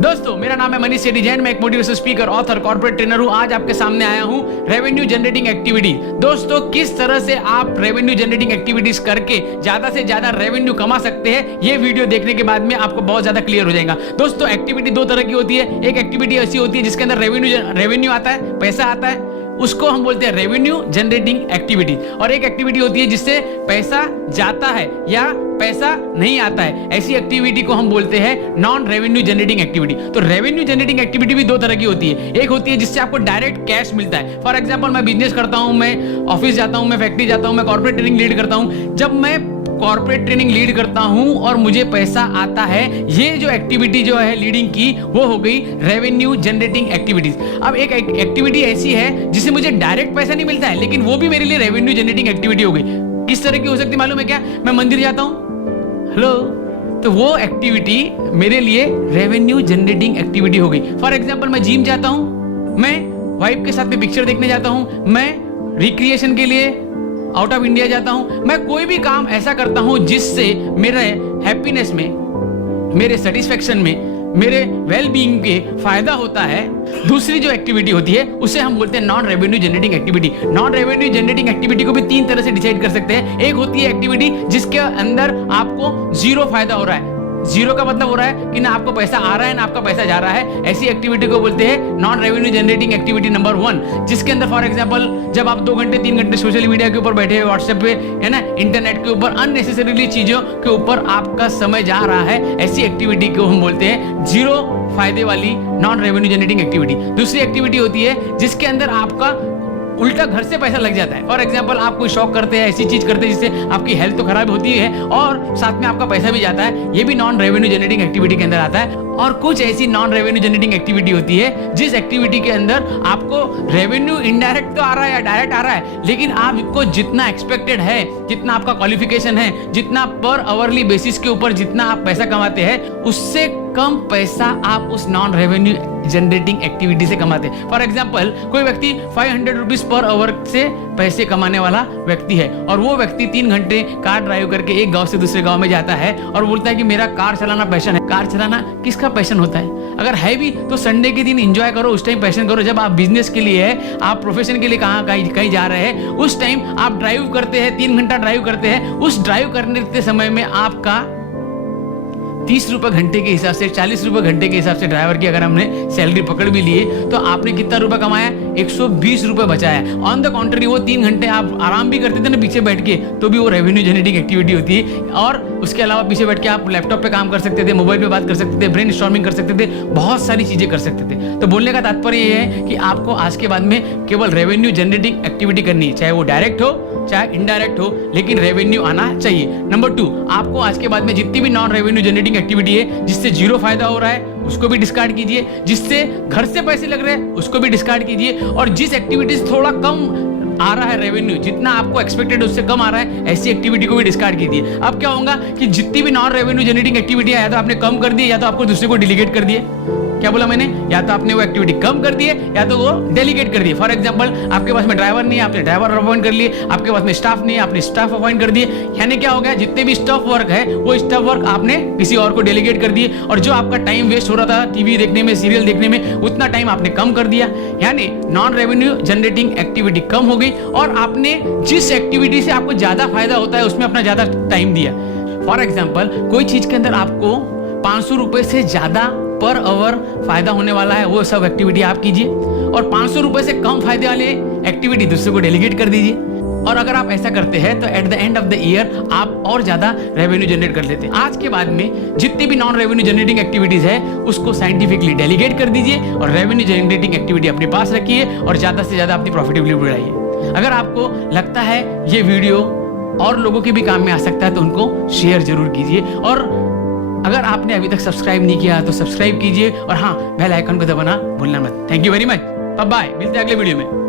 दोस्तों, मेरा नाम है मनीष सेठी जैन। मैं एक motivational speaker, author, corporate trainer हूं। आज आपके सामने आया हूं रेवेन्यू जनरेटिंग एक्टिविटी। दोस्तों, किस तरह से आप रेवेन्यू जनरेटिंग एक्टिविटीज करके ज्यादा से ज्यादा रेवेन्यू कमा सकते हैं, ये वीडियो देखने के बाद में आपको बहुत ज्यादा क्लियर हो जाएगा। दोस्तों, एक्टिविटी दो तरह की होती है। एक एक्टिविटी ऐसी होती है जिसके अंदर रेवेन्यू आता है, पैसा आता है, उसको हम बोलते हैं रेवेन्यू जनरेटिंग एक्टिविटी। और एक एक्टिविटी होती है जिससे पैसा जाता है या पैसा नहीं आता है, ऐसी एक्टिविटी को हम बोलते हैं नॉन रेवेन्यू जनरेटिंग एक्टिविटी। तो रेवेन्यू जनरेटिंग एक्टिविटी भी दो तरह की होती है। एक होती है जिससे आपको डायरेक्ट कैश मिलता है। फॉर एग्जांपल, मैं बिजनेस करता हूं, मैं ऑफिस जाता हूं, मैं फैक्ट्री जाता हूं, मैं कॉर्पोरेट ट्रेनिंग लीड करता हूं। जब मैं कॉर्पोरेट ट्रेनिंग लीड करता हूं और मुझे पैसा आता है, ये जो एक्टिविटी जो है लीडिंग की, वो हो गई रेवेन्यू जनरेटिंग एक्टिविटीज। अब एक एक्टिविटी ऐसी है जिससे मुझे डायरेक्ट पैसा नहीं मिलता है, लेकिन वो भी मेरे लिए रेवेन्यू जनरेटिंग एक्टिविटी हो गई। किस तरह की हो सकती है मालूम है क्या? मैं मंदिर जाता हूं, हेलो, तो वो एक्टिविटी मेरे लिए रेवेन्यू जनरेटिंग एक्टिविटी हो गई। फॉर एग्जांपल, मैं जिम जाता हूं, मैं वाइफ के साथ में पिक्चर देखने जाता हूं, मैं रिक्रिएशन के लिए आउट ऑफ इंडिया जाता हूं, मैं कोई भी काम ऐसा करता हूं जिससे मेरे हैप्पीनेस में, मेरे सेटिस्फेक्शन में, मेरे वेल बीइंग के फायदा होता है। दूसरी जो एक्टिविटी होती है उसे हम बोलते हैं non revenue generating activity. Non revenue generating activity को भी तीन तरह से डिसाइड कर सकते हैं। एक होती है एक्टिविटी जिसके अंदर आपको जीरो फायदा हो रहा है। जीरो का मतलब हो रहा है कि ना आपको पैसा आ रहा है ना आपका पैसा जा रहा है। ऐसी एक्टिविटी को बोलते हैं non revenue generating activity number 1, जिसके अंदर फॉर एग्जांपल जब आप 2 घंटे 3 घंटे सोशल मीडिया के ऊपर बैठे, व्हाट्सएप पे, है ना, इंटरनेट के ऊपर अननेसेसरीली चीजों के ऊपर आपका समय जा रहा है, ऐसी एक्टिविटी को हम बोलते हैं जीरो फायदे वाली नॉन रेवेन्यू जनरेटिंग एक्टिविटी। दूसरी एक्टिविटी होती है जिसके अंदर आपका उल्टा घर से पैसा लग जाता है। फॉर एग्जांपल, आप कोई शौक करते हैं, ऐसी चीज करते हैं जिससे आपकी हेल्थ तो खराब होती है और साथ में आपका पैसा भी जाता है, ये भी नॉन रेवेन्यू जनरेटिंग एक्टिविटी के अंदर आता है। और कुछ ऐसी नॉन रेवेन्यू जनरेटिंग एक्टिविटी होती है जिस एक्टिविटी के अंदर आपको रेवेन्यू इनडायरेक्ट तो आ रहा है या डायरेक्ट आ रहा है, लेकिन आपको जितना एक्सपेक्टेड है, जितना आपका क्वालिफिकेशन है, जितना पर आवरली बेसिस के ऊपर जितना आप पैसा कमाते हैं, उससे कम पैसा आप उस नॉन रेवेन्यू जनरेटिंग एक्टिविटी से कमाते हैं। फॉर एग्जांपल, कोई व्यक्ति 500 रुपीज पर आवर से पैसे कमाने वाला व्यक्ति है और वो व्यक्ति 3 घंटे कार ड्राइव करके एक गांव से दूसरे गांव में जाता है और बोलता है कि मेरा कार चलाना पैशन है। कार चलाना किसका पैशन होता है? अगर है भी तो संडे के दिन एंजॉय करो, उस टाइम पैशन करो। जब आप बिजनेस के लिए है, आप प्रोफेशन के लिए कहीं जा रहे हैं, उस टाइम आप ड्राइव करते हैं, 3 घंटा ड्राइव करते हैं। उस ड्राइव करने के समय में आपका 30 रुपए घंटे के हिसाब से, 40 रुपए घंटे के हिसाब से ड्राइवर की अगर हमने सैलरी पकड़ भी लिए तो आपने कितना रुपए कमाया? 120 रुपए बचाया। ऑन द कॉन्ट्री, वो 3 घंटे आप आराम भी करते थे ना पीछे बैठ के, तो भी वो रेवेन्यू जनरेटिंग एक्टिविटी होती है। और उसके अलावा पीछे बैठ के आप लैपटॉप पे काम कर सकते थे, मोबाइल पे बात कर सकते थे, ब्रेन स्टॉर्मिंग कर सकते थे, बहुत सारी चीजें कर सकते थे। तो बोलने का तात्पर्य ये है कि आपको आज के बाद में केवल रेवेन्यू जनरेटिंग एक्टिविटी करनी है, चाहे वो डायरेक्ट हो चाहे इनडायरेक्ट हो, लेकिन रेवेन्यू आना चाहिए। नंबर 2, आपको आज के बाद में जितनी भी नॉन रेवेन्यू जनरेटिंग एक्टिविटी है जिससे जीरो फायदा हो रहा है उसको भी डिस्कार्ड कीजिए, जिससे घर से पैसे लग रहे हैं उसको भी डिस्कार्ड कीजिए, और जिस एक्टिविटी से थोड़ा कम आ रहा है रेवेन्यू, जितना आपको एक्सपेक्टेड उससे कम आ रहा है, ऐसी एक्टिविटी को भी डिस्कार्ड कीजिए। अब क्या होगा कि जितनी भी नॉन रेवेन्यू जनरेटिंग एक्टिविटी है, या तो आपने कम कर दी या तो आपको दूसरे को डेलीगेट कर दिए। क्या बोला मैंने? या तो आपने वो एक्टिविटी कम कर दी है या तो वो डेलीगेट कर दिए। फॉर एग्जांपल, आपके पास में ड्राइवर नहीं है, आपने ड्राइवर अपॉइंट कर लिए, आपके पास में स्टाफ नहीं है, आपने स्टाफ अपॉइंट कर दिए। यानी क्या हो गया? जितने भी स्टाफ वर्क है वो स्टाफ वर्क आपने किसी और को डेलीगेट कर दिए, और जो आपका टाइम वेस्ट हो रहा था टीवी देखने में, सीरियल देखने में, उतना टाइम आपने कम कर दिया। यानी नॉन रेवेन्यू जनरेटिंग एक्टिविटी कम हो गई और आपने जिस एक्टिविटी से आपको ज्यादा फायदा होता है उसमें अपना ज्यादा टाइम दिया। फॉर एग्जाम्पल, कोई चीज के अंदर आपको 500 रुपए से ज्यादा पर आवर फायदा होने वाला है, वो सब एक्टिविटी आप कीजिए, और 500 रुपए से कम फायदे वाले एक्टिविटी दूसरे को डेलीगेट कर दीजिए। और अगर आप ऐसा करते हैं तो at the end of the year आप और ज्यादा रेवेन्यू जनरेट कर लेते हैं। आज के बाद में जितनी भी नॉन रेवेन्यू जनरेटिंग एक्टिविटीज है उसको साइंटिफिकली डेलीगेट कर दीजिए और रेवेन्यू जनरेटिंग एक्टिविटी अपने पास रखिए और ज्यादा से ज्यादा अपनी प्रॉफिटेबिलिटी बढ़ाइए। अगर आपको लगता है ये वीडियो और लोगों के भी काम में आ सकता है तो उनको शेयर जरूर कीजिए, और अगर आपने अभी तक सब्सक्राइब नहीं किया तो सब्सक्राइब कीजिए, और हाँ, बेल आइकन को दबाना भूलना मत। Thank you very much, bye, मिलते हैं अगले वीडियो में।